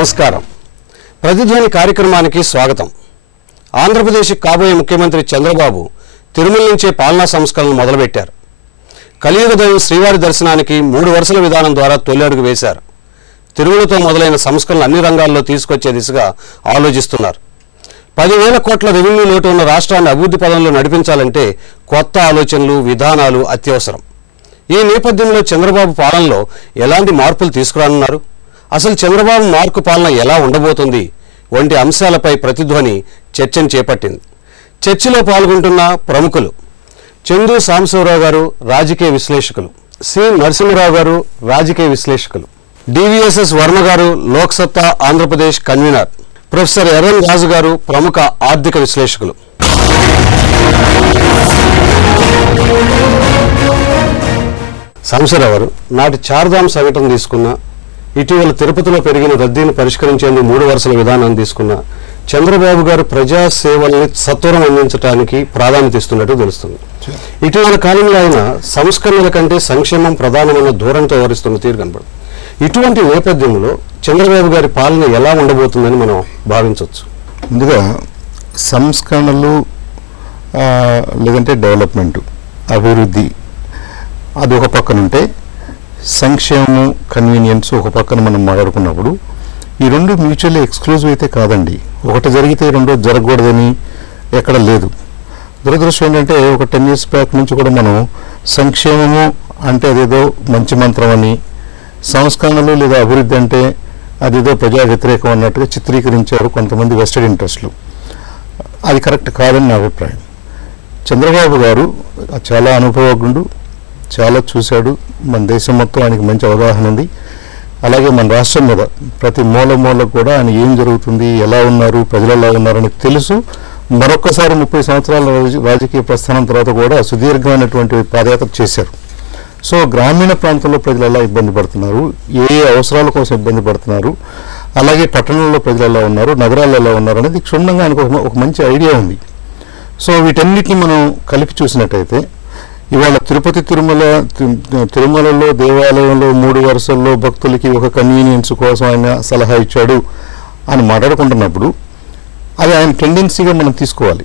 నమస్కారం. ప్రతిధ్వని కార్యక్రమానికి స్వాగతం. ఆంధ్రప్రదేశ్ కాబోయే ముఖ్యమంత్రి చంద్రబాబు తిరుమల నుంచే పాలనా సంస్కరణలు మొదలుపెట్టారు. కలియుగ దైవం శ్రీవారి దర్శనానికి 3 వరుసల విధానం ద్వారా తొలి అడుగు వేశారు. తిరుమలతో మొదలైన సంస్కరణలు అన్ని రంగాల్లో తీసుకొచ్చే దిశగా ఆలోచిస్తున్నారు. 10,000 కోట్ల రెవెన్యూ లోటు ఉన్న రాష్ట్రాన్ని అభివృద్ధి పదంలో నడిపించాలంటే కొత్త ఆలోచనలు, విధానాలు అత్యవసరం. ఈ నేపథ్యంలో చంద్రబాబు పాలనలో ఎలాంటి మార్పులు తీసుకురానున్నారు, అసలు చంద్రబాబు మార్కు పాలన ఎలా ఉండబోతుంది వంటి అంశాలపై ప్రతిధ్వని చర్చను చేపట్టింది. చర్చలో పాల్గొంటున్న ప్రముఖులు చందు సాంబశివరావు గారు, రాజకీయ విశ్లేషకులు, సి నరసింహరావు గారు, రాజకీయ విశ్లేషకులు, డివిఎస్ఎస్ వర్మ గారు, లోక్సత్తా ఆంధ్రప్రదేశ్ కన్వీనర్, ప్రొఫెసర్ ఎర్రన్ రాజు గారు, ప్రముఖ ఆర్థిక విశ్లేషకులు. సాంబశివరావు గారు, నాటి చార్ధామ్ సంఘటన తీసుకున్న, ఇటీవల తిరుపతిలో పెరిగిన రద్దీని పరిష్కరించేందుకు 3 వరుసల విధానాన్ని తీసుకున్న చంద్రబాబు గారు ప్రజా సేవల్ని సత్వరం అందించడానికి ప్రాధాన్యత ఇస్తున్నట్టు తెలుస్తుంది. ఇటీవల కాలంలో ఆయన సంస్కరణల కంటే సంక్షేమం ప్రధానమైన ధోరణితో వ్యవహరిస్తున్న తీరు కనబడుతుంది. ఇటువంటి నేపథ్యంలో చంద్రబాబు గారి పాలన ఎలా ఉండబోతుందని మనం భావించవచ్చు? ముందుగా సంస్కరణలు లేదంటే డెవలప్మెంట్, అభివృద్ధి అది ఒక పక్కనుంటే, సంక్షేమము, కన్వీనియన్స్ ఒక పక్కన మనం మాట్లాడుకున్నప్పుడు ఈ రెండు మ్యూచువల్లీ ఎక్స్క్లూజివ్ అయితే కాదండి. ఒకటి జరిగితే రెండో జరగకూడదని ఎక్కడ లేదు. దురదృష్టం ఏంటంటే ఒక 10 years బ్యాక్ నుంచి కూడా మనం సంక్షేమము అంటే అదేదో మంచి మంత్రం అని, సంస్కరణలు లేదా అభివృద్ధి అంటే అదేదో ప్రజా వ్యతిరేకం అన్నట్టుగా చిత్రీకరించారు కొంతమంది వెస్టెడ్ ఇంట్రెస్ట్లు. అది కరెక్ట్ కాదని నా అభిప్రాయం. చంద్రబాబు గారు చాలా అనుభవజ్ఞుడు, చాలా చూశాడు. మన దేశం మొత్తం ఆయనకి మంచి అవగాహన ఉంది. అలాగే మన రాష్ట్రం మీద ప్రతి మూల కూడా ఆయన ఏం జరుగుతుంది, ఎలా ఉన్నారు, ప్రజలు ఎలా ఉన్నారని తెలుసు. మరొక్కసారి 30 సంవత్సరాల రాజకీయ ప్రస్థానం తర్వాత కూడా సుదీర్ఘమైనటువంటి పాదయాత్ర చేశారు. సో గ్రామీణ ప్రాంతంలో ప్రజలు ఎలా ఇబ్బంది పడుతున్నారు, ఏ అవసరాల కోసం ఇబ్బంది పడుతున్నారు, అలాగే పట్టణంలో ప్రజలు ఎలా ఉన్నారు, నగరాల్లో ఎలా ఉన్నారు అనేది క్షుణ్ణంగా ఆయనకు ఒక మంచి ఐడియా ఉంది. సో వీటన్నిటిని మనం కలిపి చూసినట్టయితే ఇవాళ తిరుమలలో దేవాలయంలో 3 వరుసల్లో భక్తులకి ఒక కన్వీనియన్స్ కోసం ఆయన సలహా ఇచ్చాడు అని మాట్లాడుకుంటున్నప్పుడు అది ఆయన టెండెన్సీగా మనం తీసుకోవాలి.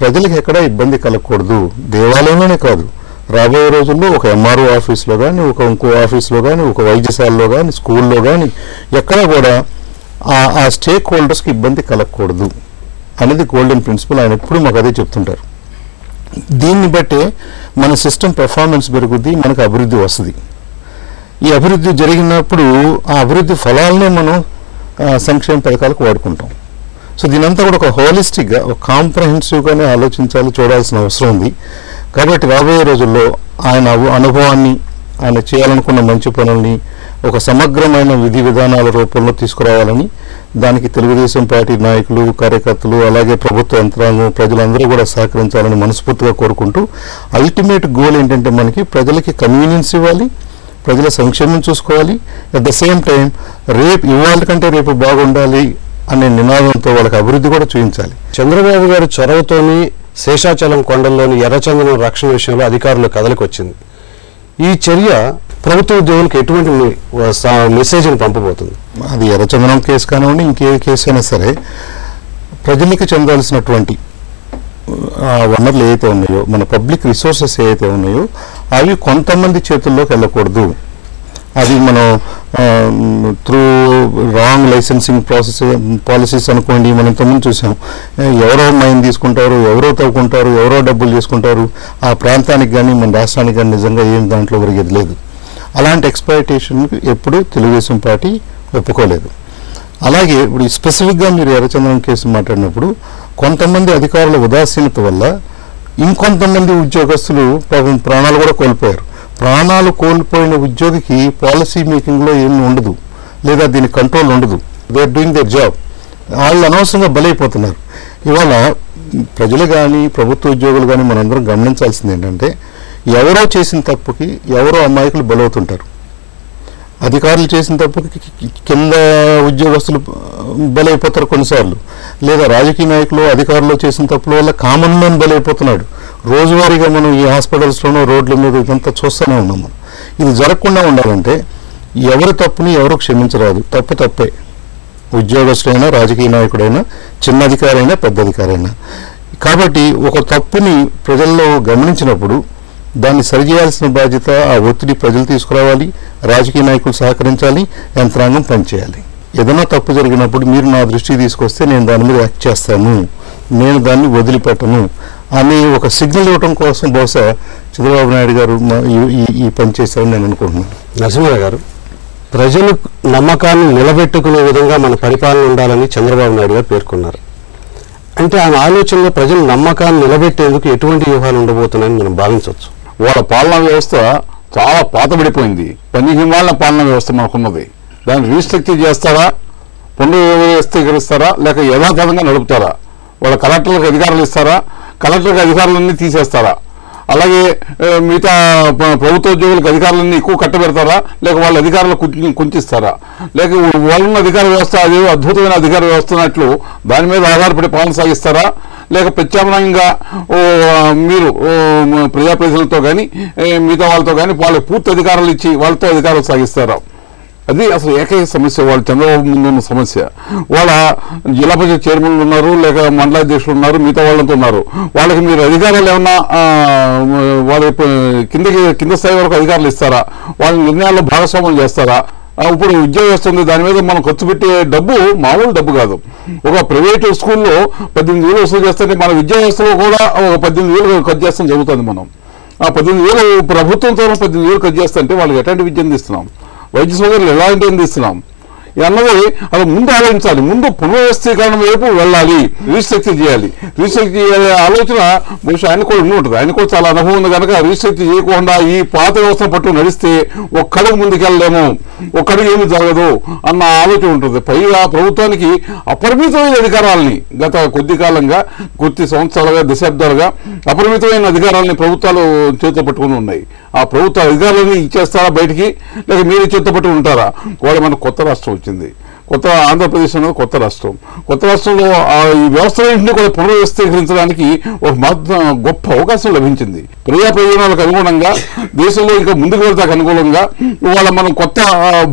ప్రజలకు ఎక్కడ ఇబ్బంది కలగకూడదు. దేవాలయంలోనే కాదు, రాబోయే రోజుల్లో ఒక ఎంఆర్ఓ ఆఫీస్లో కానీ, ఇంకో ఆఫీస్లో కానీ, ఒక వైద్యశాలలో కానీ, స్కూల్లో కానీ ఎక్కడా కూడా ఆ స్టేక్ హోల్డర్స్కి ఇబ్బంది కలగకూడదు అనేది గోల్డెన్ ప్రిన్సిపల్. ఆయన ఎప్పుడు మాకు అదే చెప్తుంటారు. దీన్ని బట్టే మన సిస్టమ్ పెర్ఫార్మెన్స్ పెరుగుద్ది, మనకు అభివృద్ధి వస్తుంది. ఈ అభివృద్ధి జరిగినప్పుడు ఆ అభివృద్ధి ఫలాలనే మనం సంక్షేమ పథకాలకు వాడుకుంటాం. సో దీనంతా కూడా ఒక హోలిస్టిక్గా, ఒక కాంప్రహెన్సివ్గానే ఆలోచించాలి, చూడాల్సిన అవసరం ఉంది. కాబట్టి రాబోయే రోజుల్లో ఆయన అనుభవాన్ని, ఆయన చేయాలనుకున్న మంచి పనుల్ని ఒక సమగ్రమైన విధి విధానాల రూపంలో తీసుకురావాలని, దానికి తెలుగుదేశం పార్టీ నాయకులు, కార్యకర్తలు, అలాగే ప్రభుత్వ యంత్రాంగం, ప్రజలందరూ కూడా సహకరించాలని మనస్ఫూర్తిగా కోరుకుంటూ, అల్టిమేట్ గోల్ ఏంటంటే మనకి ప్రజలకి కన్వీనియన్స్ ఇవ్వాలి, ప్రజల సంక్షేమం చూసుకోవాలి, అట్ ద సేమ్ టైం ఇవాళ కంటే రేపు బాగుండాలి అనే నినాదంతో వాళ్ళకి అభివృద్ధి కూడా చూపించాలి. చంద్రబాబు గారి చొరవతోని శేషాచలం కొండల్లోని ఎర్రచందనం రక్షణ విషయంలో అధికారులు కదలికి వచ్చింది. ఈ చర్య ప్రభుత్వ ఉద్యోగులకు ఎటువంటి మెసేజ్ని పంపబోతుంది? అది ఎర్రచందనం కేసు కానివ్వండి, ఇంకే కేసు అయినా సరే, ప్రజలకు చెందాల్సినటువంటి వనరులు ఏవైతే ఉన్నాయో, మన పబ్లిక్ రిసోర్సెస్ ఏవైతే ఉన్నాయో అవి కొంతమంది చేతుల్లోకి వెళ్ళకూడదు. అది మనం త్రూ రాంగ్ లైసెన్సింగ్ పాలసీస్ అనుకోండి. మనం ఇంతకుముందు చూసాం, ఎవరో మైన్ తీసుకుంటారు, ఎవరో తవ్వుకుంటారు, ఎవరో డబ్బులు చేసుకుంటారు. ఆ ప్రాంతానికి కానీ మన రాష్ట్రానికి కానీ నిజంగా ఏం దాంట్లో ఒరిగేది లేదు. అలాంటి ఎక్స్‌ప్లాయిటేషన్కి ఎప్పుడూ తెలుగుదేశం పార్టీ ఒప్పుకోలేదు. అలాగే ఇప్పుడు స్పెసిఫిక్గా మీరు ఎర్రచందనం కేసు మాట్లాడినప్పుడు కొంతమంది అధికారుల ఉదాసీనత వల్ల ఇంకొంతమంది ఉద్యోగస్తులు ప్రాణాలు కూడా కోల్పోయారు. ప్రాణాలు కోల్పోయిన ఉద్యోగికి పాలసీ మేకింగ్లో ఏమీ ఉండదు, లేదా దీని కంట్రోల్ ఉండదు. They are doing their job. వాళ్ళు అనవసరంగా బలైపోతున్నారు. ఇవాళ ప్రజలు కానీ, ప్రభుత్వ ఉద్యోగులు కానీ మనందరం గమనించాల్సింది ఏంటంటే, ఎవరో చేసిన తప్పుకి ఎవరో అమాయకులు బలవుతుంటారు. అధికారులు చేసిన తప్పుకి కింద ఉద్యోగస్తులు బలైపోతారు కొన్నిసార్లు, లేదా రాజకీయ నాయకులు, అధికారులు చేసిన తప్పుల వల్ల కామన్ మ్యాన్ బలైపోతున్నాడు. రోజువారీగా మనం ఈ హాస్పిటల్స్లోనూ, రోడ్ల మీద ఇదంతా చూస్తూనే ఉన్నాం. మనం ఇది జరగకుండా ఉండాలంటే ఎవరి తప్పుని ఎవరు క్షమించరాదు. తప్పు తప్పే. ఉద్యోగస్తుడైనా, రాజకీయ నాయకుడైనా, చిన్న అధికారైనా, పెద్ద అధికారైనా. కాబట్టి ఒక తప్పుని ప్రజల్లో గమనించినప్పుడు దాన్ని సరిచేయాల్సిన బాధ్యత, ఆ ఒత్తిడి ప్రజలు తీసుకురావాలి, రాజకీయ నాయకులు సహకరించాలి, యంత్రాంగం పనిచేయాలి. ఏదైనా తప్పు జరిగినప్పుడు మీరు నా దృష్టికి తీసుకొస్తే నేను దాని మీద యాక్ట్ చేస్తాను, నేను దాన్ని వదిలిపెట్టను అని ఒక సిగ్నల్ ఇవ్వడం కోసం బహుశా చంద్రబాబు నాయుడు గారు ఈ పని చేశారని నేను అనుకుంటున్నాను. నరసింహారావు గారు, ప్రజలు నమ్మకాన్ని నిలబెట్టుకునే విధంగా మన పరిపాలన ఉండాలని చంద్రబాబు నాయుడు గారు పేర్కొన్నారు. అంటే ఆయన ఆలోచనలో ప్రజలు నమ్మకాన్ని నిలబెట్టేందుకు ఎటువంటి వ్యూహాలు ఉండబోతున్నాయని మనం భావించవచ్చు. వాళ్ళ పాలనా వ్యవస్థ చాలా పాతబడిపోయింది. హిమాలయ పాలనా వ్యవస్థ మనకున్నది. దాన్ని రీస్ట్రక్చర్ చేస్తారా, పునర్వ్యవస్థీకరిస్తారా, లేక యథాతథంగా నడుపుతారా? వాళ్ళ కలెక్టర్లకు అధికారులు ఇస్తారా, కలెక్టర్కి అధికారులన్నీ తీసేస్తారా? అలాగే మిగతా ప్రభుత్వ ఉద్యోగులకు అధికారులన్నీ ఎక్కువ కట్టబెడతారా, లేక వాళ్ళ అధికారులు కుంచిస్తారా? లేక వాళ్ళున్న అధికార వ్యవస్థ అది అద్భుతమైన అధికార వ్యవస్థ అన్నట్లు దాని మీద ఆధారపడి పాలన సాగిస్తారా? లేక ప్రత్యామ్నాయంగా మీరు ప్రజాప్రతినిధులతో కానీ మిగతా వాళ్ళతో కానీ వాళ్ళకి పూర్తి అధికారాలు ఇచ్చి వాళ్ళతో అధికారాలు సాగిస్తారా? అది అసలు ఏకైక సమస్య. వాళ్ళు చంద్రబాబు ముందు ఉన్న సమస్య. వాళ్ళ జిల్లా పరిషత్ చైర్మన్లు ఉన్నారు, లేక మండలాధ్యక్షులు ఉన్నారు, మిగతా వాళ్ళంతా ఉన్నారు. వాళ్ళకి మీరు అధికారాలు ఏమన్నా వాళ్ళ కింద స్థాయి వరకు అధికారులు ఇస్తారా? వాళ్ళ నిర్ణయాల్లో భాగస్వామ్యం చేస్తారా? ఇప్పుడు విద్యా వ్యవస్థ ఉంది, దాని మీద మనం ఖర్చు పెట్టే డబ్బు మామూలు డబ్బు కాదు. ఒక ప్రైవేటు స్కూల్లో 18,000 వసూలు చేస్తే మన విద్యా వ్యవస్థలో కూడా ఒక 18,000 ఖర్చు చేస్తాం జరుగుతుంది. మనం ఆ 18,000 ప్రభుత్వంతో 18,000 ఖర్చు చేస్తుంటే వాళ్ళకి ఎలాంటి విద్య అందిస్తున్నాం, వైద్య సౌకర్యాలు ఎలాంటి అందిస్తున్నాం అన్నది అది ముందు ఆలోచించాలి. ముందు పునర్వ్యవస్థీకరణ వైపు వెళ్ళాలి, రీస్ట్రక్చర్ చేయాలి. రీస్ట్రక్చర్ చేయాలి ఆలోచన బహుశా ఆయన కూడా ఉండి ఉంటుంది. ఆయన కూడా చాలా అనుభవం ఉంది కనుక రీస్ట్రక్చర్ చేయకుండా ఈ పాత వ్యవస్థను పట్టు నడిస్తే ఒక్కడికి ముందుకెళ్ళలేము, ఒక్కడికి ఏమి జరగదు అన్న ఆలోచన ఉంటుంది. పైగా ప్రభుత్వానికి అపరిమితమైన అధికారాలని గత కొద్ది కాలంగా, కొద్ది సంవత్సరాలుగా, దశాబ్దాలుగా అపరిమితమైన అధికారాలని ప్రభుత్వాలు చేతితో పట్టుకుని ఉన్నాయి. ఆ ప్రభుత్వ అధికారులని ఇచ్చేస్తారా బయటికి, లేక మీరు చేతితో పట్టుకుని ఉంటారా? కూడా మనకు కొత్త రాష్ట్రం వచ్చింది. కొత్త ఆంధ్రప్రదేశ్ అనేది కొత్త రాష్ట్రం. కొత్త రాష్ట్రంలో ఈ వ్యవస్థలన్నింటినీ కూడా పునర్వ్యవస్థీకరించడానికి ఒక గొప్ప అవకాశం లభించింది. ప్రజా ప్రయోజనాలకు అనుగుణంగా, దేశంలో ఇంకా ముందుకు వెళ్తానికి అనుగుణంగా, ఇవాళ మనం కొత్త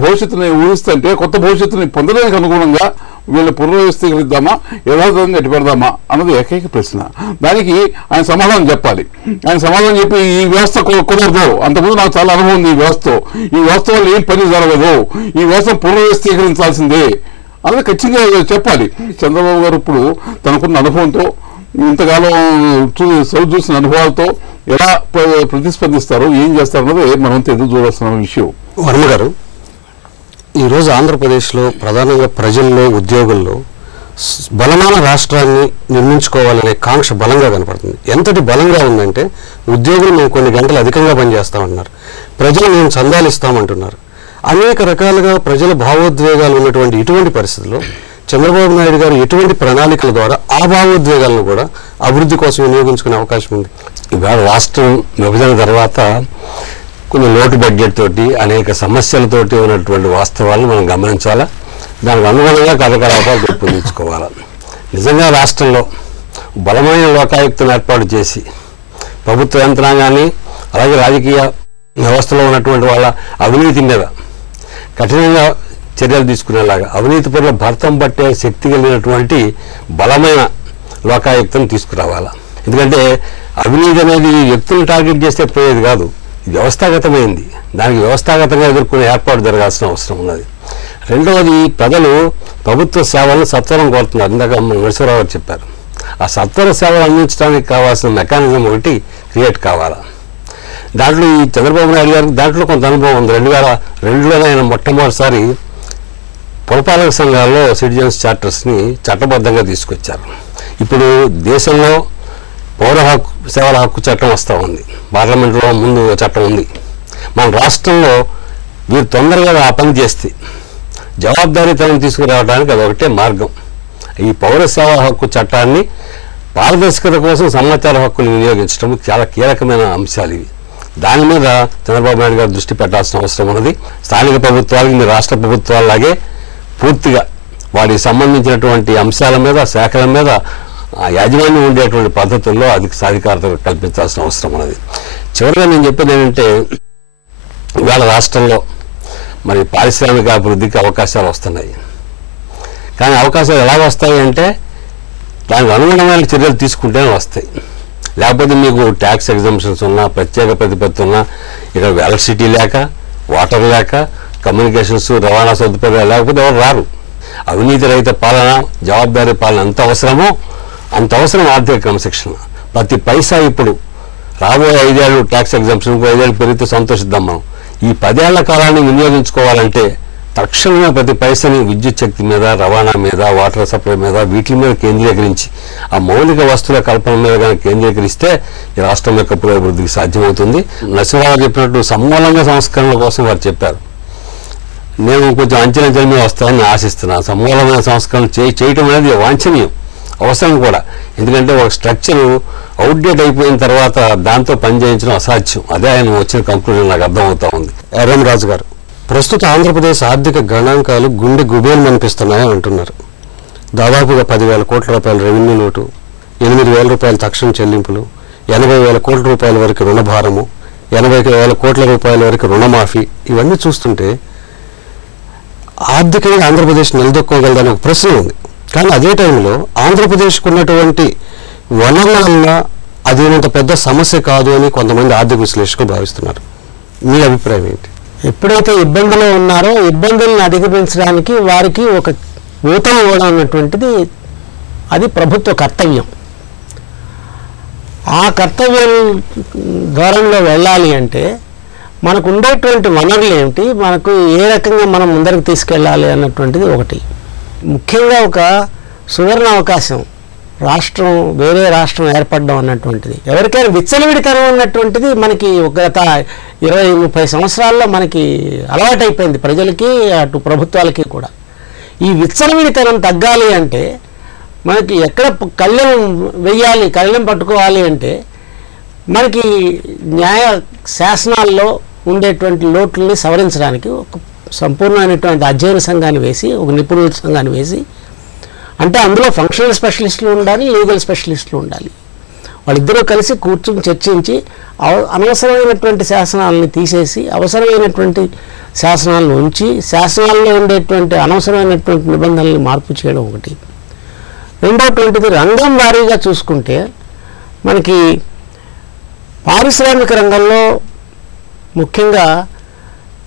భవిష్యత్తుని ఊహిస్తుంటే కొత్త భవిష్యత్తుని పొందడానికి అనుగుణంగా వీళ్ళు పునర్వ్యవస్థీకరిద్దామా, యథాతథంగా ఎట్టి పెడదామా అన్నది ఏకైక ప్రశ్న. దానికి ఆయన సమాధానం చెప్పాలి. ఆయన సమాధానం చెప్పి ఈ వ్యవస్థ కుదరదు, అంతకుముందు నాకు చాలా అనుభవం ఉంది, ఈ వ్యవస్థ వల్ల ఏం పని జరగదు, ఈ వ్యవస్థ పునర్వ్యవస్థీకరించాల్సిందే అన్నది ఖచ్చితంగా చెప్పాలి. చంద్రబాబు గారు ఇప్పుడు తనకున్న అనుభవంతో, ఇంతకాలం చూసిన అనుభవాలతో ఎలా ప్రతిస్పందిస్తారు, ఏం చేస్తారు అన్నది మనం ఎదురు చూడాల్సిన విషయం. వర్మ గారు, ఈరోజు ఆంధ్రప్రదేశ్లో ప్రధానంగా ప్రజల్లో, ఉద్యోగుల్లో బలమైన రాష్ట్రాన్ని నిర్మించుకోవాలనే కాంక్ష బలంగా కనపడుతుంది. ఎంతటి బలంగా ఉందంటే ఉద్యోగులు మేము కొన్ని గంటలు అధికంగా పనిచేస్తామంటున్నారు, ప్రజలు మేము చందాలు ఇస్తామంటున్నారు. అనేక రకాలుగా ప్రజల భావోద్వేగాలు ఉన్నటువంటి ఇటువంటి పరిస్థితుల్లో చంద్రబాబు నాయుడు గారు ఎటువంటి ప్రణాళికల ద్వారా ఆ భావోద్వేగాలను కూడా అభివృద్ధి కోసం వినియోగించుకునే అవకాశం ఉంది? ఇవాళ రాష్ట్రం విభజన తర్వాత కొన్ని లోటు బడ్జెట్ తోటి అనేక సమస్యలతోటి ఉన్నటువంటి వాస్తవాలను మనం గమనించాలా, దానికి అనుగుణంగా కార్యకలాపాలు రూపొందించుకోవాలా. నిజంగా రాష్ట్రంలో బలమైన లోకాయుక్తను ఏర్పాటు చేసి ప్రభుత్వ యంత్రాంగాన్ని, అలాగే రాజకీయ వ్యవస్థలో ఉన్నటువంటి వాళ్ళ అవినీతి మీద కఠినంగా చర్యలు తీసుకునేలాగా, అవినీతి పట్ల భర్తం పట్టే శక్తి కలిగినటువంటి బలమైన లోకాయుక్తను తీసుకురావాలా. ఎందుకంటే అవినీతి అనేది వ్యక్తులను టార్గెట్ చేస్తే పోయేది కాదు, వ్యవస్థాగతమైంది. దానికి వ్యవస్థాగతంగా ఎదుర్కొనే ఏర్పాటు జరగాల్సిన అవసరం ఉన్నది. రెండవది, ప్రజలు ప్రభుత్వ సేవలను సత్వరం కోరుతున్నారు. ఇందాక నరసింహారావు గారు చెప్పారు. ఆ సత్వర సేవలు అందించడానికి కావాల్సిన మెకానిజం ఒకటి క్రియేట్ కావాలా. దాంట్లో ఈ చంద్రబాబు నాయుడు గారికి దాంట్లో కొంత అనుభవం ఉంది. 2002లోనే ఆయన మొట్టమొదటిసారి పురపాలక సంఘాల్లో సిటిజన్స్ చార్టర్స్ని చట్టబద్ధంగా తీసుకొచ్చారు. ఇప్పుడు దేశంలో పౌర హక్కు సేవల హక్కు చట్టం వస్తూ ఉంది, పార్లమెంట్లో ముందు చట్టం ఉంది. మన రాష్ట్రంలో వీరు తొందరగా ఆ పని చేస్తే జవాబుదారీతనం తీసుకురావడానికి అదొకటే మార్గం. ఈ పౌర సేవా హక్కు చట్టాన్ని పారదర్శకత కోసం సమాచార హక్కును వినియోగించడం చాలా కీలకమైన అంశాలు ఇవి. దాని మీద చంద్రబాబు నాయుడు గారు దృష్టి పెట్టాల్సిన అవసరం ఉన్నది. స్థానిక ప్రభుత్వాలకి రాష్ట్ర ప్రభుత్వాలలాగే పూర్తిగా వాటికి సంబంధించినటువంటి అంశాల మీద, శాఖల మీద యాజమాన్యం ఉండేటువంటి పద్ధతుల్లో అధిక సాధికారత కల్పించాల్సిన అవసరం ఉన్నది. చివరిగా నేను చెప్పేది ఏంటంటే, ఇవాళ రాష్ట్రంలో మరి పారిశ్రామిక అభివృద్ధికి అవకాశాలు వస్తున్నాయి. కానీ అవకాశాలు ఎలా వస్తాయి అంటే దానికి అనుగుణమైన చర్యలు తీసుకుంటేనే వస్తాయి. లేకపోతే మీకు ట్యాక్స్ ఎగ్జామ్షన్స్ ఉన్నా, ప్రత్యేక ప్రతిపత్తి ఉన్నా, ఇక్కడ ఎలక్ట్రిసిటీ లేక, వాటర్ లేక, కమ్యూనికేషన్స్, రవాణా సదుపాయాలు లేకపోతే ఎవరు రారు. అవినీతి రహిత పాలన, జవాబుదారీ పాలన ఎంత అవసరమో అంత అవసరం ఆర్థిక క్రమశిక్షణ. ప్రతి పైసా ఇప్పుడు రాబోయే 5 ఏళ్ళు ట్యాక్స్ ఎగ్జామ్షన్కు 5 ఏళ్ళు పెరిగితే సంతోషిద్దాం. మనం ఈ 10 ఏళ్ల కాలాన్ని వినియోగించుకోవాలంటే తక్షణమే ప్రతి పైసని విద్యుత్ శక్తి మీద, రవాణా మీద, వాటర్ సప్లై మీద, వీటి మీద కేంద్రీకరించి ఆ మౌలిక వస్తువుల కల్పన మీద కానీ కేంద్రీకరిస్తే ఈ రాష్ట్రం యొక్క పురోభివృద్ధికి సాధ్యమవుతుంది. నరసింహారావు చెప్పినట్టు సమూలంగా సంస్కరణల కోసం వారు చెప్పారు. నేను కొంచెం అంచెలంచెల మీద వస్తాయని ఆశిస్తున్నాను. సమూలమైన సంస్కరణలు చేయటం అనేది వాంఛనీయం, అవసరం కూడా. ఎందుకంటే ఒక స్ట్రక్చర్ అవుట్డేట్ అయిపోయిన తర్వాత దాంతో పనిచేయించడం అసాధ్యం. అదే ఆయన వచ్చిన కంక్లూజన్ నాకు అర్థమవుతా ఉంది. ఎర్రం రాజు గారు, ప్రస్తుత ఆంధ్రప్రదేశ్ ఆర్థిక గణాంకాలు గుండె గుబేలు అనిపిస్తున్నాయని అంటున్నారు. దాదాపుగా 10,000 కోట్ల రూపాయల రెవెన్యూ లోటు, 8,000 రూపాయల తక్షణ చెల్లింపులు, 80,000 కోట్ల రూపాయల వరకు రుణభారము, 80,000 కోట్ల రూపాయల వరకు రుణమాఫీ, ఇవన్నీ చూస్తుంటే ఆర్థికంగా ఆంధ్రప్రదేశ్ నిలదొక్కోగలదని ఒక ప్రశ్న ఉంది. కానీ అదే టైంలో ఆంధ్రప్రదేశ్కు ఉన్నటువంటి వనరుల అదేనంత పెద్ద సమస్య కాదు అని కొంతమంది ఆర్థిక విశ్లేషకులు భావిస్తున్నారు. మీ అభిప్రాయం ఏంటి? ఎప్పుడైతే ఇబ్బందులు ఉన్నారో ఇబ్బందులను అధిగమించడానికి వారికి ఒక ఊతం ఇవ్వడం అన్నటువంటిది అది ప్రభుత్వ కర్తవ్యం. ఆ కర్తవ్యం ద్వారంలో వెళ్ళాలి అంటే మనకు ఉండేటువంటి వనరులు ఏమిటి, మనకు ఏ రకంగా మనం ముందరికి తీసుకెళ్ళాలి అన్నటువంటిది ఒకటి. ముఖ్యంగా ఒక సువర్ణ అవకాశం రాష్ట్రం, వేరే రాష్ట్రం ఏర్పడడం అన్నటువంటిది ఎవరికైనా విచ్చలవిడితనం ఉన్నటువంటిది మనకి గత 20-30 సంవత్సరాల్లో మనకి అలవాటైపోయింది, ప్రజలకి అటు ప్రభుత్వాలకి కూడా. ఈ విచ్చలవిడితనం తగ్గాలి అంటే మనకి ఎక్కడ కళ్ళెం వెయ్యాలి, కళ్ళెం పట్టుకోవాలి అంటే మనకి న్యాయ శాసనాల్లో ఉండేటువంటి లోట్లని సవరించడానికి ఒక సంపూర్ణమైనటువంటి అధ్యయన సంఘాన్ని వేసి, ఒక నిపుణుల సంఘాన్ని వేసి, అంటే అందులో ఫంక్షనల్ స్పెషలిస్టులు ఉండాలి, లీగల్ స్పెషలిస్టులు ఉండాలి. వాళ్ళిద్దరూ కలిసి కూర్చుని చర్చించి అనవసరమైనటువంటి శాసనాలను తీసేసి అవసరమైనటువంటి శాసనాలను ఉంచి శాసనాల్లో ఉండేటువంటి అనవసరమైనటువంటి నిబంధనలను మార్పు చేయడం ఒకటి. రెండోటువంటిది రంగం వారీగా చూసుకుంటే మనకి పారిశ్రామిక రంగంలో ముఖ్యంగా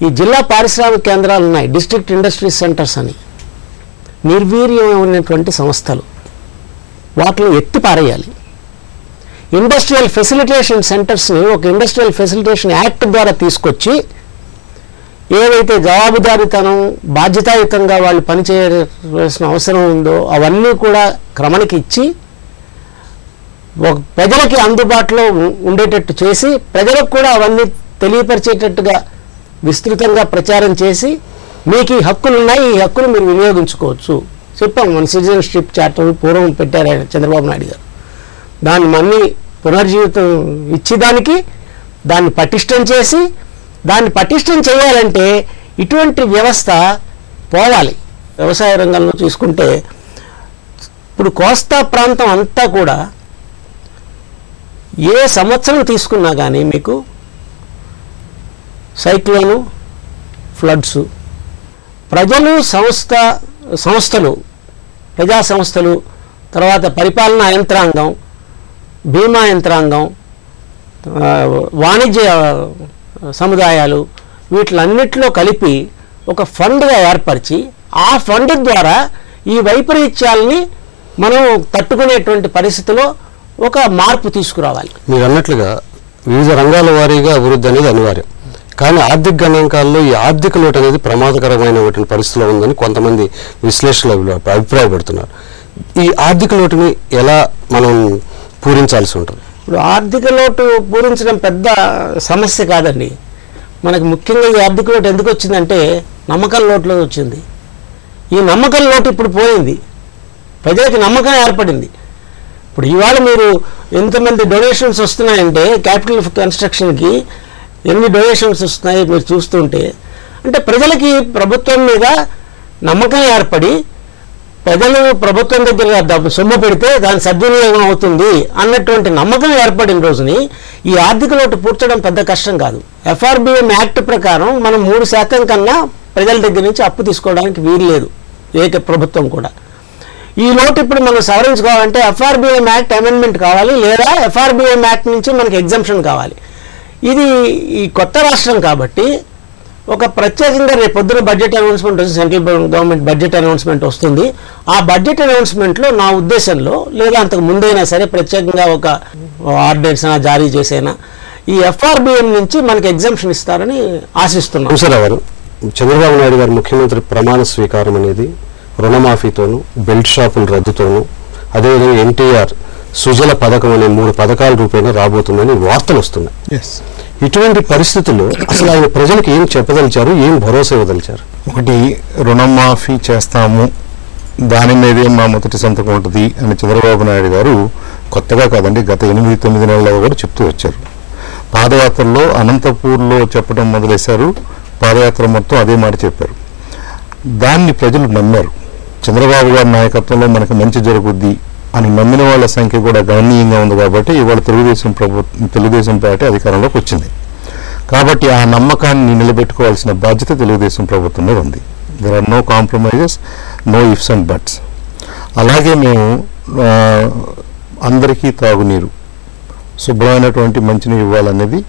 ఈ జిల్లా పారిశ్రామిక కేంద్రాలు ఉన్నాయి, డిస్ట్రిక్ట్ ఇండస్ట్రీ సెంటర్స్ అని, నిర్వీర్యమైనటువంటి సంస్థలు, వాటిని ఎత్తి పారేయాలి. ఇండస్ట్రియల్ ఫెసిలిటేషన్ సెంటర్స్ని ఒక ఇండస్ట్రియల్ ఫెసిలిటేషన్ యాక్ట్ ద్వారా తీసుకొచ్చి ఏవైతే జవాబుదారీతనం, బాధ్యతాయుతంగా వాళ్ళు పనిచేయాల్సిన అవసరం ఉందో అవన్నీ కూడా క్రమణకి ఇచ్చి ప్రజలకి అందుబాటులో ఉండేటట్టు చేసి, ప్రజలకు కూడా అవన్నీ తెలియపరిచేటట్టుగా విస్తృతంగా ప్రచారం చేసి, మీకు ఈ హక్కులు ఉన్నాయి, ఈ హక్కులు మీరు వినియోగించుకోవచ్చు చెప్పాం. మన సిటిజన్షిప్ చార్టర్ పూర్వం పెట్టారు ఆయన చంద్రబాబు నాయుడు గారు. దాన్ని మళ్ళీ పునర్జీవితం ఇచ్చి దాన్ని పటిష్టం చేసి, దాన్ని పటిష్టం చేయాలంటే ఇటువంటి వ్యవస్థ పోవాలి. వ్యవసాయ రంగంలో చూసుకుంటే ఇప్పుడు కోస్తా ప్రాంతం అంతా కూడా ఏ సంవత్సరం తీసుకున్నా కానీ మీకు సైక్లోను, ఫ్లడ్స్, ప్రజలు, సంస్థలు, ప్రజా సంస్థలు, తర్వాత పరిపాలనా యంత్రాంగం, బీమా యంత్రాంగం, వాణిజ్య సముదాయాలు, వీటిలన్నిటిలో కలిపి ఒక ఫండ్గా ఏర్పరిచి ఆ ఫండ్ ద్వారా ఈ వైపరీత్యాలని మనం తట్టుకునేటువంటి పరిస్థితిలో ఒక మార్పు తీసుకురావాలి. మీరు అన్నట్లుగా వివిధ రంగాల వారీగా అభివృద్ధి అనేది అనివార్యం. కానీ ఆర్థిక గణాంకాల్లో ఈ ఆర్థిక లోటు అనేది ప్రమాదకరమైన పరిస్థితిలో ఉందని కొంతమంది విశ్లేషకులు అభిప్రాయపడుతున్నారు. ఈ ఆర్థిక లోటుని ఎలా మనం పూరించాల్సి ఉంటుంది? ఇప్పుడు ఆర్థిక లోటు పూరించడం పెద్ద సమస్య కాదండి. మనకు ముఖ్యంగా ఈ ఆర్థిక లోటు ఎందుకు వచ్చిందంటే నమ్మకం లోటులో వచ్చింది. ఈ నమ్మకం లోటు ఇప్పుడు పోయింది, ప్రజలకి నమ్మకం ఏర్పడింది. ఇప్పుడు ఇవాళ మీరు ఎంతమంది డొనేషన్స్ వస్తున్నాయంటే క్యాపిటల్ కన్స్ట్రక్షన్కి ఎన్ని డొనేషన్స్ వస్తున్నాయి మీరు చూస్తుంటే, అంటే ప్రజలకి ప్రభుత్వం మీద నమ్మకం ఏర్పడి ప్రజలు ప్రభుత్వం దగ్గర సొమ్ము పెడితే దాని సద్వినియోగం అవుతుంది అన్నటువంటి నమ్మకం ఏర్పడిన రోజుని ఈ ఆర్థిక లోటు పూడ్చడం పెద్ద కష్టం కాదు. FRBM యాక్ట్ ప్రకారం మనం 3% కన్నా ప్రజల దగ్గర నుంచి అప్పు తీసుకోవడానికి వీలు లేదు. ఏక ప్రభుత్వం కూడా. ఈ లోటు ఇప్పుడు మనం సవరించుకోవాలంటే FRBM యాక్ట్ అమెండ్మెంట్ కావాలి, లేదా FRBM యాక్ట్ నుంచి మనకి ఎగ్జంప్షన్ కావాలి. ఇది ఈ కొత్త రాష్ట్రం కాబట్టి ఒక ప్రత్యేకంగా రేపు పొద్దున బడ్జెట్ అనౌన్స్మెంట్ వస్తుంది, సెంట్రల్ గవర్నమెంట్ బడ్జెట్ అనౌన్స్మెంట్ వస్తుంది. ఆ బడ్జెట్ అనౌన్స్మెంట్లో నా ఉద్దేశంలో, లేదా అంతకు ముందైనా సరే ప్రత్యేకంగా ఒక ఆర్డినెన్స్ జారీ చేసైనా ఈ FRBM నుంచి మనకి ఎగ్జంప్షన్ ఇస్తారని ఆశిస్తున్నాం. హంసరావు గారు, చంద్రబాబు నాయుడు గారు ముఖ్యమంత్రి ప్రమాణ స్వీకారం అనేది రుణమాఫీతోనూ, బెల్ట్ షాపుల రద్దుతోనూ, అదేవిధంగా ఎన్టీఆర్ సుజల పథకం అనే 3 పథకాల రూపేణా రాబోతుందని వార్తలు వస్తున్నాయి. ఇటువంటి పరిస్థితుల్లో అసలు ఆయన ప్రజలకు ఏం చెప్పదలిచారు, ఏం భరోసా ఇవ్వదలిచారు? ఒకటి, రుణమాఫీ చేస్తాము, దాని మీదే మా మొదటి సంతకం ఉంటుంది అని చంద్రబాబు నాయుడు గారు కొత్తగా కాదండి, గత 8-9 నెలలుగా కూడా చెప్తూ వచ్చారు. పాదయాత్రలో అనంతపూర్లో చెప్పడం మొదలేశారు. పాదయాత్ర మొత్తం అదే మాట చెప్పారు. దాన్ని ప్రజలు నమ్మారు. చంద్రబాబు గారి నాయకత్వంలో మనకు మంచి జరుగుద్ది అని నమ్మిన వాళ్ళ సంఖ్య కూడా గణనీయంగా ఉంది. కాబట్టి ఇవాళ తెలుగుదేశం పార్టీ అధికారంలోకి వచ్చింది. కాబట్టి ఆ నమ్మకాన్ని నిలబెట్టుకోవాల్సిన బాధ్యత తెలుగుదేశం ప్రభుత్వం మీద ఉంది. There are no compromises, no ifs and buts. అలాగే మేము అందరికీ తాగునీరు, శుభ్రమైనటువంటి మంచినీరు ఇవ్వాలనేది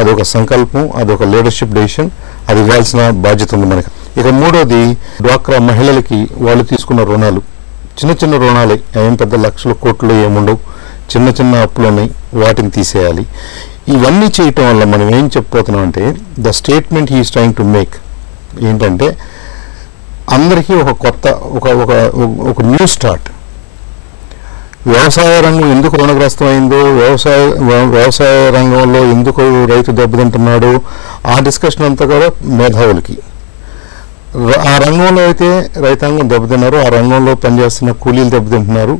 అదొక సంకల్పం, అదొక లీడర్షిప్ డెసిషన్, అది ఇవ్వాల్సిన బాధ్యత ఉంది మనకు. ఇక మూడోది, డ్వాక్రా మహిళలకి వాళ్ళు తీసుకున్న రుణాలు, చిన్న చిన్న రుణాలే, ఏం పెద్ద లక్షల కోట్లు ఏముండవు, చిన్న చిన్న అప్పులని వాటిని తీసేయాలి. ఇవన్నీ చేయటం వల్ల మనం ఏం చెప్పబోతున్నాం అంటే, the statement he's trying to make ఏంటంటే, అందరికీ ఒక కొత్త ఒక న్యూ స్టార్ట్. వ్యవసాయ రంగం ఎందుకు రుణగ్రస్తం అయిందో, వ్యవసాయ రంగంలో ఎందుకు రైతు దెబ్బతింటున్నాడు, ఆ డిస్కషన్ అంతా కూడా మేధావులకి. ఆ రంగంలో అయితే రైతాంగం దెబ్బతిన్నారు, ఆ రంగంలో పనిచేస్తున్న కూలీలు దెబ్బతింటున్నారు,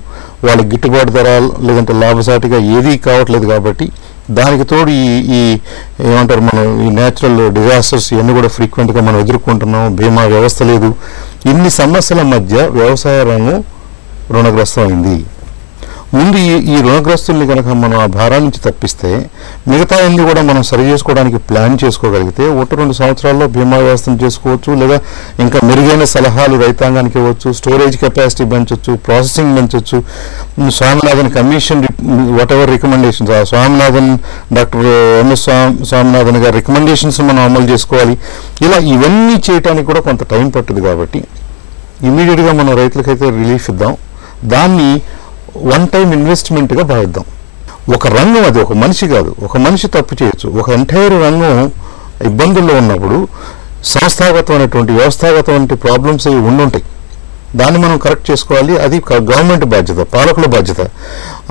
వాళ్ళకి గిట్టుబాటు ధర లేదంటే లాభసాటిగా ఏదీ కావట్లేదు. కాబట్టి దానికి తోడు ఈ ఏమంటారు, మనం ఈ న్యాచురల్ డిజాస్టర్స్ ఇవన్నీ కూడా ఫ్రీక్వెంట్గా మనం ఎదుర్కొంటున్నాం, బీమా వ్యవస్థ లేదు. ఇన్ని సమస్యల మధ్య వ్యవసాయ రంగం రుణగ్రస్తం అయింది. ముందు ఈ రుణగ్రస్తుల్ని కనుక మనం ఆ భారాల నుంచి తప్పిస్తే, మిగతా అన్ని కూడా మనం సరి చేసుకోవడానికి ప్లాన్ చేసుకోగలిగితే 1-2 సంవత్సరాల్లో బీమా వ్యవస్థను చేసుకోవచ్చు, లేదా ఇంకా మెరుగైన సలహాలు రైతాంగానికి ఇవ్వచ్చు, స్టోరేజ్ కెపాసిటీ పెంచవచ్చు, ప్రాసెసింగ్ పెంచవచ్చు. Swaminathan commission what ever recommendations, ఆ స్వామినాథన్ డాక్టర్ MS స్వామినాథన్ గారి రికమెండేషన్స్ మనం అమలు చేసుకోవాలి. ఇలా ఇవన్నీ చేయడానికి కూడా కొంత టైం పట్టుద్ది. కాబట్టి ఇమీడియట్గా మనం రైతులకైతే రిలీఫ్ ఇద్దాం, దాన్ని వన్ టైం ఇన్వెస్ట్మెంట్గా భావిద్దాం. ఒక రంగం, అది ఒక మనిషి కాదు, ఒక మనిషి తప్పు చేయొచ్చు. ఒక ఎంటైర్ రంగం ఇబ్బందుల్లో ఉన్నప్పుడు సంస్థాగతమైనటువంటి వ్యవస్థాగతమైన ప్రాబ్లమ్స్ అవి ఉండుంటాయి. దాన్ని మనం కరెక్ట్ చేసుకోవాలి. అది గవర్నమెంట్ బాధ్యత, పాలకుల బాధ్యత.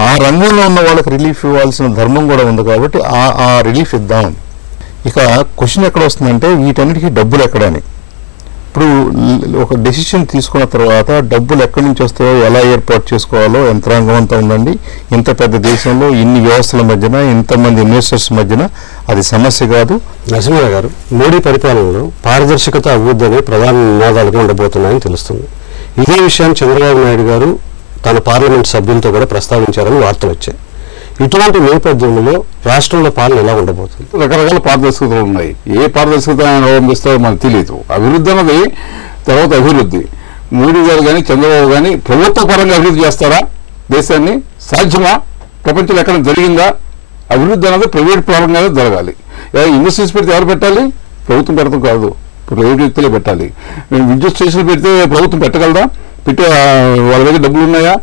ఆ రంగంలో ఉన్న వాళ్ళకి రిలీఫ్ ఇవ్వాల్సిన ధర్మం కూడా ఉంది. కాబట్టి ఆ రిలీఫ్ ఇద్దాం. ఇక క్వశ్చన్ ఎక్కడ వస్తుందంటే, వీటన్నిటికీ డబ్బులు ఎక్కడని. ఇప్పుడు ఒక డెసిషన్ తీసుకున్న తర్వాత డబ్బులు ఎక్కడి నుంచి వస్తాయో, ఎలా ఏర్పాటు చేసుకోవాలో యంత్రాంగం అంతా ఉందండి. ఇంత పెద్ద దేశంలో ఇన్ని వ్యవస్థల మధ్యన, ఇంతమంది ఇన్వెస్టర్స్ మధ్యన అది సమస్య కాదు. నరసింహరావు గారు, మోడీ పరిపాలనలో పారదర్శకత, అభివృద్ధి అనే ప్రధాన నినాదాలుగా ఉండబోతున్నాయని తెలుస్తుంది. ఇదే విషయాన్ని చంద్రబాబు నాయుడు గారు తన పార్లమెంట్ సభ్యులతో కూడా ప్రస్తావించారని వార్తలు వచ్చాయి. ఇటువంటి నేపథ్యంలో రాష్ట్రంలో పాలన ఎలా ఉండబోతుంది? రకరకాల పారదర్శకతలు ఉన్నాయి. ఏ పారదర్శకత అవలంబిస్తారో మనకు తెలియదు. అభివృద్ధి అన్నది తర్వాత అభివృద్ధి. మోడీ గారు కానీ చంద్రబాబు కానీ ప్రభుత్వ పరంగా అభివృద్ధి చేస్తారా దేశాన్ని? సాధ్యమా? ప్రపంచంలో ఎక్కడ జరిగిందా? అభివృద్ధి అన్నది ప్రైవేట్ పరంగానే జరగాలి. ఇండస్ట్రీస్ పెడితే ఎవరు పెట్టాలి? ప్రభుత్వం పెడతాం కాదు, ప్రైవేట్ వ్యక్తులే పెట్టాలి. విద్యుత్ స్టేషన్లు పెడితే ప్రభుత్వం పెట్టగలదా? పెట్టే వాళ్ళ దగ్గర డబ్బులు ఉన్నాయా?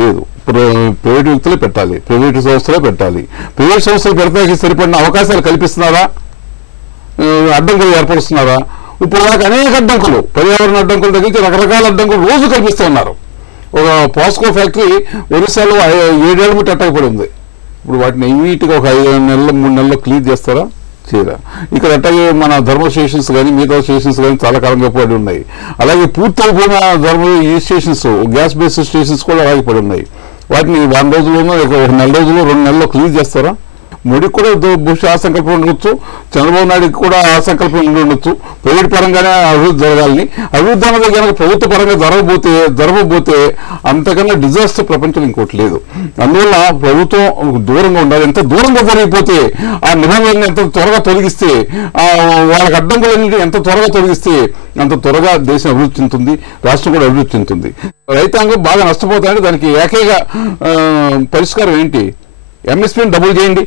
లేదు. ప్రైవేట్ వ్యక్తులే పెట్టాలి, ప్రైవేట్ సంస్థలే పెట్టాలి. ప్రైవేట్ సంస్థలు పెడతానికి సరిపడిన అవకాశాలు కల్పిస్తున్నారా? అడ్డంకులు ఏర్పరుస్తున్నారా? ఇప్పుడు దాకా అనేక అడ్డంకులు, పర్యావరణ అడ్డంకులు తగ్గించి రకరకాల అడ్డంకులు రోజు కల్పిస్తూ ఉన్నారు. ఒక పాస్కో ఫ్యాక్టరీ ఒరిస్సాలో 7 ఏళ్ల ముట్టి అట్టకపోయి ఉంది. ఇప్పుడు వాటిని ఇమీడియట్గా ఒక 5 నెలలు 3 నెలల్లో క్లియర్ చేస్తారా? చేయరా. ఇక్కడ అట్లాగే మన ధర్మ స్టేషన్స్ కానీ మిగతా స్టేషన్స్ కానీ చాలా కాలంగా పడి ఉన్నాయి. అలాగే పూర్తి అయిపోయిన ఈ స్టేషన్స్, గ్యాస్ బేస్డ్ స్టేషన్స్ కూడా ఆగిపడి ఉన్నాయి. వాటిని 1 రోజుల్లోనో 1 నెల రోజుల్లో 2 నెలల్లో క్లియర్ చేస్తారా? మోడీకి కూడా బహుశా ఆ సంకల్పం ఉండొచ్చు, చంద్రబాబు నాయుడుకి కూడా ఆ సంకల్పం ఉండొచ్చు. ప్రైవేట్ పరంగానే అభివృద్ధి జరగాలని. అభివృద్ధి అనేది కనుక ప్రభుత్వ పరంగా జరగబోతే అంతకన్నా డిజాస్టర్ ప్రపంచంలో ఇంకోటి లేదు. అందువల్ల ప్రభుత్వం దూరంగా ఉండాలి. ఎంత దూరంగా జరిగిపోతే ఆ నిబంధనలను ఎంత త్వరగా తొలగిస్తే, వాళ్ళకి అడ్డంకులన్నింటినీ ఎంత త్వరగా తొలగిస్తే అంత త్వరగా దేశం అభివృద్ధి చెందుతుంది, రాష్ట్రం కూడా అభివృద్ధి చెందుతుంది. రైతాంగం బాగా నష్టపోతాయని దానికి ఏకైక పరిష్కారం ఏంటి? ఎంఎస్పీని డబుల్ చేయండి.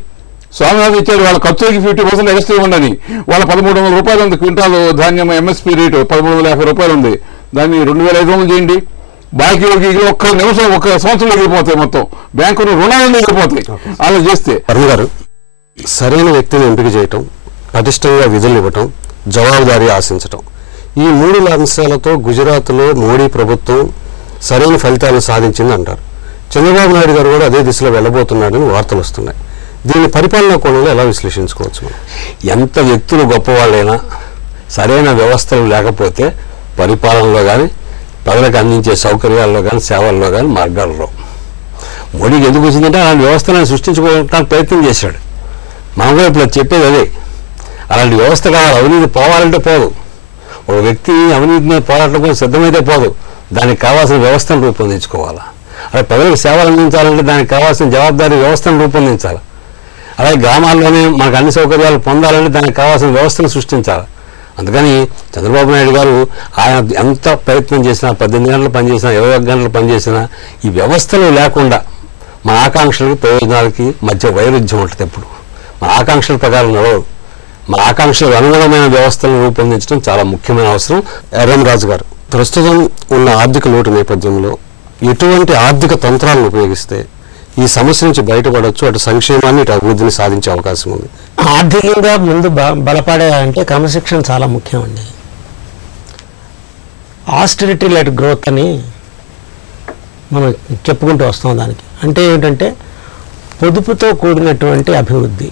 స్వామినాథన్ ఇచ్చారు, వాళ్ళ ఖర్చులకి 50% ఎక్స్ట్రా ఇవ్వండి. వాళ్ళ 1300 రూపాయలు ఉంది క్వింటాల్ ధాన్యం, ఎంఎస్పీ రేటు 1350 రూపాయలు ఉంది, దాన్ని 2500 చేయండి. బాకీ ఒక్క నిమిషం, ఒక సంవత్సరంలో ఎగిరిపోతాయి, మొత్తం బ్యాంకులు రుణాలను ఎగిరిపోతాయి అలా చేస్తే. అరుణ్ గారు, సరైన వ్యక్తిని ఎంపిక చేయటం, పటిష్టంగా విధులు ఇవ్వటం, జవాబుదారీ ఆశించటం, ఈ 3 అంశాలతో గుజరాత్లో మోడీ ప్రభుత్వం సరైన ఫలితాలను సాధించింది అంటారు. చంద్రబాబు నాయుడు గారు కూడా అదే దిశలో వెళ్ళబోతున్నాడని వార్తలు వస్తున్నాయి. దీని పరిపాలనా కోణంలో ఎలా విశ్లేషించుకోవచ్చు మనం? ఎంత వ్యక్తులు గొప్పవాళ్ళైనా సరైన వ్యవస్థలు లేకపోతే పరిపాలనలో కానీ, ప్రజలకు అందించే సౌకర్యాల్లో కానీ, సేవల్లో కానీ, మార్గాల్లో మోడీకి ఎందుకు వచ్చిందంటే అలాంటి వ్యవస్థలను సృష్టించుకోవడానికి ప్రయత్నం చేశాడు. మనం కూడా ఇప్పుడు చెప్పేది అదే. అలాంటి వ్యవస్థ కావాలి. అవినీతి పోవాలంటే పోదు. ఒక వ్యక్తి అవినీతి మీద పోరాటం కోసం సిద్ధమైతే పోదు. దానికి కావాల్సిన వ్యవస్థను రూపొందించుకోవాలా. అలాగే ప్రజలకు సేవలు అందించాలంటే దానికి కావాల్సిన జవాబుదారీ వ్యవస్థను రూపొందించాలి. అలాగే గ్రామాల్లోనే మనకు అన్ని సౌకర్యాలు పొందాలంటే దానికి కావాల్సిన వ్యవస్థను సృష్టించాలి. అందుకని చంద్రబాబు నాయుడు గారు ఆయన ఎంత ప్రయత్నం చేసినా, 18 గంటలు పనిచేసినా, 21 గంటలు పనిచేసినా, ఈ వ్యవస్థలు లేకుండా మన ఆకాంక్షలకి, ప్రయోజనాలకి మధ్య వైరుధ్యం ఉంటుంది. ఎప్పుడు మన ఆకాంక్షల ప్రకారం నడవదు. మన ఆకాంక్షలకు అనుగుణమైన వ్యవస్థలను రూపొందించడం చాలా ముఖ్యమైన అవసరం. ఎర్రం రాజు గారు, ప్రస్తుతం ఉన్న ఆర్థిక లోటు నేపథ్యంలో ఎటువంటి ఆర్థిక తంత్రాలను ఉపయోగిస్తే ఈ సమస్య నుంచి బయటపడవచ్చు, అటు సంక్షేమాన్ని ఇటు అభివృద్ధిని సాధించే అవకాశం ఉంది? ఆర్థికంగా ముందు బలపడాలంటే క్రమశిక్షణ చాలా ముఖ్యం అండి. ఆస్టెరిటీ లెడ్ గ్రోత్ అని మనం చెప్పుకుంటూ వస్తాం. దానికి అంటే ఏమిటంటే పొదుపుతో కూడినటువంటి అభివృద్ధి.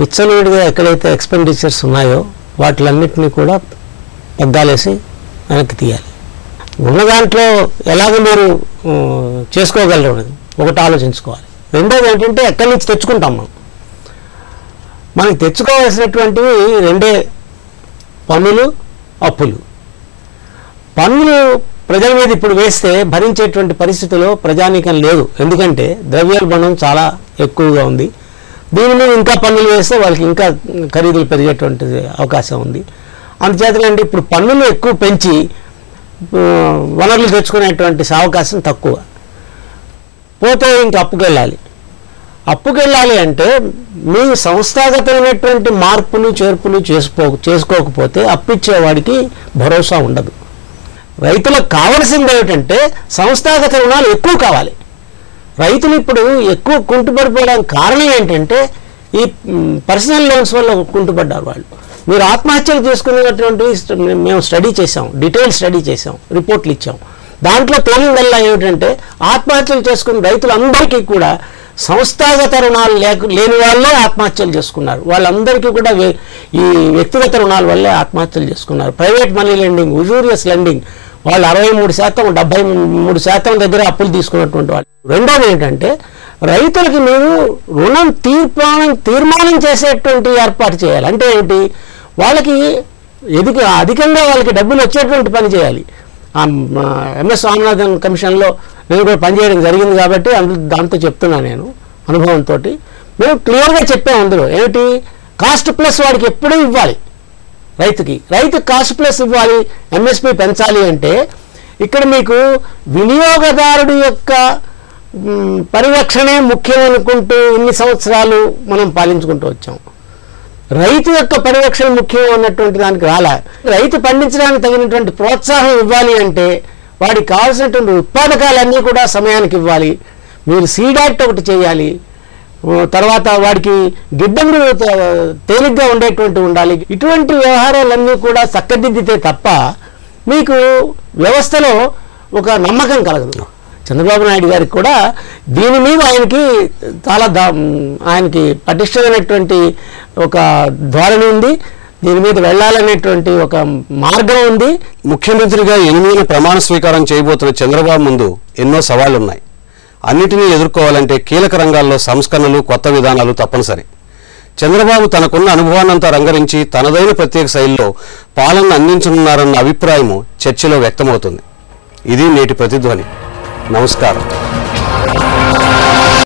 విచ్చలవిడిగా ఎక్కడైతే ఎక్స్పెండిచర్స్ ఉన్నాయో వాటిలన్నింటినీ కూడా పగ్గాలేసి వెనక్కి తీయాలి. ఉన్న దాంట్లో ఎలాగ మీరు చేసుకోగలరు అనేది ఒకటి ఆలోచించుకోవాలి. రెండోది ఏంటంటే ఎక్కడి నుంచి తెచ్చుకుంటాం మనకి తెచ్చుకోవాల్సినటువంటివి రెండే: పన్నులు, అప్పులు. పన్నులు ప్రజల మీద ఇప్పుడు వేస్తే భరించేటువంటి పరిస్థితిలో ప్రజానీకం లేదు. ఎందుకంటే ద్రవ్యోల్బణం చాలా ఎక్కువగా ఉంది. దీని మీద ఇంకా పన్నులు వేస్తే వాళ్ళకి ఇంకా ఖరీదులు పెరిగేటువంటి అవకాశం ఉంది. అందుచేతనండి ఇప్పుడు పన్నులు ఎక్కువ పెంచి వనరులు తెచ్చుకునేటువంటి అవకాశం తక్కువ. పోతే ఇంక అప్పుకెళ్ళాలి అంటే మీ సంస్థాగతమైనటువంటి మార్పులు చేర్పులు చేసుకోకపోతే అప్పిచ్చేవాడికి భరోసా ఉండదు. రైతులకు కావలసింది ఏమిటంటే సంస్థాగత రుణాలు ఎక్కువ కావాలి. రైతులు ఇప్పుడు ఎక్కువ కుంటుపడిపోవడానికి కారణం ఏంటంటే ఈ పర్సనల్ లోన్స్ వల్ల కుంటుపడ్డారు వాళ్ళు. మీరు ఆత్మహత్యలు చేసుకునేటువంటి మేము స్టడీ చేసాం, డీటెయిల్ స్టడీ చేసాం, రిపోర్ట్లు ఇచ్చాం. దాంట్లో తేలిందల్లా ఏమిటంటే ఆత్మహత్యలు చేసుకున్న రైతులందరికీ కూడా సంస్థాగత రుణాలు లేని వాళ్ళే ఆత్మహత్యలు చేసుకున్నారు. వాళ్ళందరికీ కూడా ఈ వ్యక్తిగత రుణాల వల్లే ఆత్మహత్యలు చేసుకున్నారు. ప్రైవేట్ మనీ లెండింగ్, ఉజూరియస్ లెండింగ్, వాళ్ళు 63%, 73% దగ్గర అప్పులు తీసుకున్నటువంటి వాళ్ళు. రెండోది ఏంటంటే రైతులకి మీరు రుణం తీర్మానం చేసేటువంటి ఏర్పాటు చేయాలి. అంటే ఏంటి, వాళ్ళకి అధికంగా వాళ్ళకి డబ్బులు వచ్చేటువంటి పని చేయాలి. ఎంఎస్ స్వామినాథన్ కమిషన్లో నేను కూడా పనిచేయడం జరిగింది కాబట్టి దాంతో చెప్తున్నాను నేను అనుభవంతో. మేము క్లియర్గా చెప్పాము అందులో ఏమిటి, కాస్ట్ ప్లస్ వాడికి ఎప్పుడూ ఇవ్వాలి. రైతు కాస్ట్ ప్లస్ ఇవ్వాలి. ఎంఎస్పి పెంచాలి అంటే ఇక్కడ మీకు వినియోగదారుడి యొక్క పరిరక్షణే ముఖ్యం అనుకుంటూ ఇన్ని సంవత్సరాలు మనం పాలించుకుంటూ వచ్చాం. రైతు యొక్క పరిరక్షణ ముఖ్యం అన్నటువంటి దానికి రాలే. రైతు పండించడానికి తగినటువంటి ప్రోత్సాహం ఇవ్వాలి అంటే వాడికి కావాల్సినటువంటి ఉత్పాదకాలన్నీ కూడా సమయానికి ఇవ్వాలి. మీరు సీడ్ యాక్ట్ ఒకటి చేయాలి. తర్వాత వాడికి గిడ్డంగులు తేలిగ్గా ఉండేటువంటి ఉండాలి. ఇటువంటి వ్యవహారాలన్నీ కూడా చక్కదిద్దితే తప్ప మీకు వ్యవస్థలో ఒక నమ్మకం కలగదు. చంద్రబాబు నాయుడు గారికి కూడా దీని మీద ఆయనకి పటిష్టమైనటువంటి ఒక ధోరణి ఉంది. దీని మీద వెళ్ళాలనేటువంటి ఒక మార్గం ఉంది. ముఖ్యమంత్రిగా 8 ప్రమాణ స్వీకారం చేయబోతున్న చంద్రబాబు ముందు ఎన్నో సవాళ్లు ఉన్నాయి. అన్నిటినీ ఎదుర్కోవాలంటే కీలక రంగాల్లో సంస్కరణలు, కొత్త విధానాలు తప్పనిసరి. చంద్రబాబు తనకున్న అనుభవాన్నంతా రంగరించి తనదైన ప్రత్యేక శైలిలో పాలనను అందించనున్నారన్న అభిప్రాయము చర్చలో వ్యక్తమవుతుంది. ఇది నేటి ప్రతిధ్వని. నమస్కారం.